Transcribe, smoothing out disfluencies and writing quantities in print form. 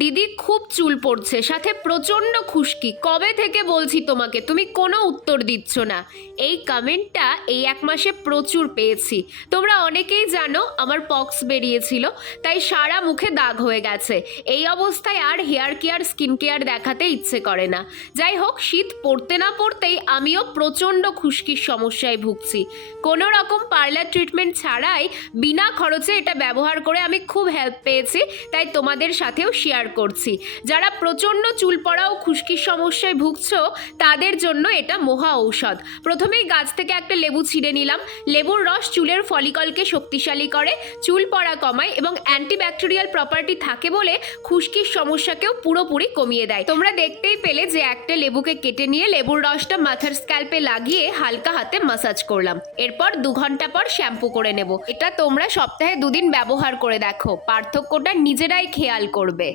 দিদি খুব চুল পড়ছে, সাথে প্রচন্ড খুশকি। কবে থেকে বলছি তোমাকে, তুমি কোনো উত্তর দিচ্ছ না। এই কমেন্টটা এই 1 মাসে প্রচুর পেয়েছি। তোমরা অনেকেই জানো আমার পক্স বেরিয়েছিল, তাই সারা মুখে দাগ হয়ে গেছে। এই অবস্থায় আর হেয়ার কেয়ার স্কিন কেয়ার দেখাতে ইচ্ছে করে না। যাই হোক, শীত পড়তে না পড়তেই আমিও প্রচন্ড খুশকির সমস্যায় ভুগছি। কোনো রকম পার্লার ট্রিটমেন্ট ছাড়াই বিনা খরচে এটা ব্যবহার করে আমি খুব হেল্প পেয়েছি, তাই তোমাদের সাথেও শেয়ার করছি। যারা প্রচন্ড চুল পড়া ও খুশকির সমস্যায় ভুগছো তাদের জন্য এটা মহা ঔষধ। প্রথমেই গাছ থেকে একটা লেবু ছিঁড়ে নিলাম। লেবুর রস চুলের ফলিকলকে শক্তিশালী করে, চুল পড়া কমায় এবং অ্যান্টিব্যাকটেরিয়াল প্রপার্টি থাকে বলে খুশকির সমস্যাকেও পুরোপুরি কমিয়ে দেয়। তোমরা দেখতেই পেলে যে একটা লেবুকে কেটে নিয়ে লেবুর রসটা মাথার স্ক্যাল্পে লাগিয়ে হালকা হাতে মাসাজ করলাম। এরপর 2 ঘন্টা পর শ্যাম্পু করে নেব। এটা তোমরা সপ্তাহে 2 দিন ব্যবহার করে দেখো, পার্থক্যটা নিজেরাই খেয়াল করবে।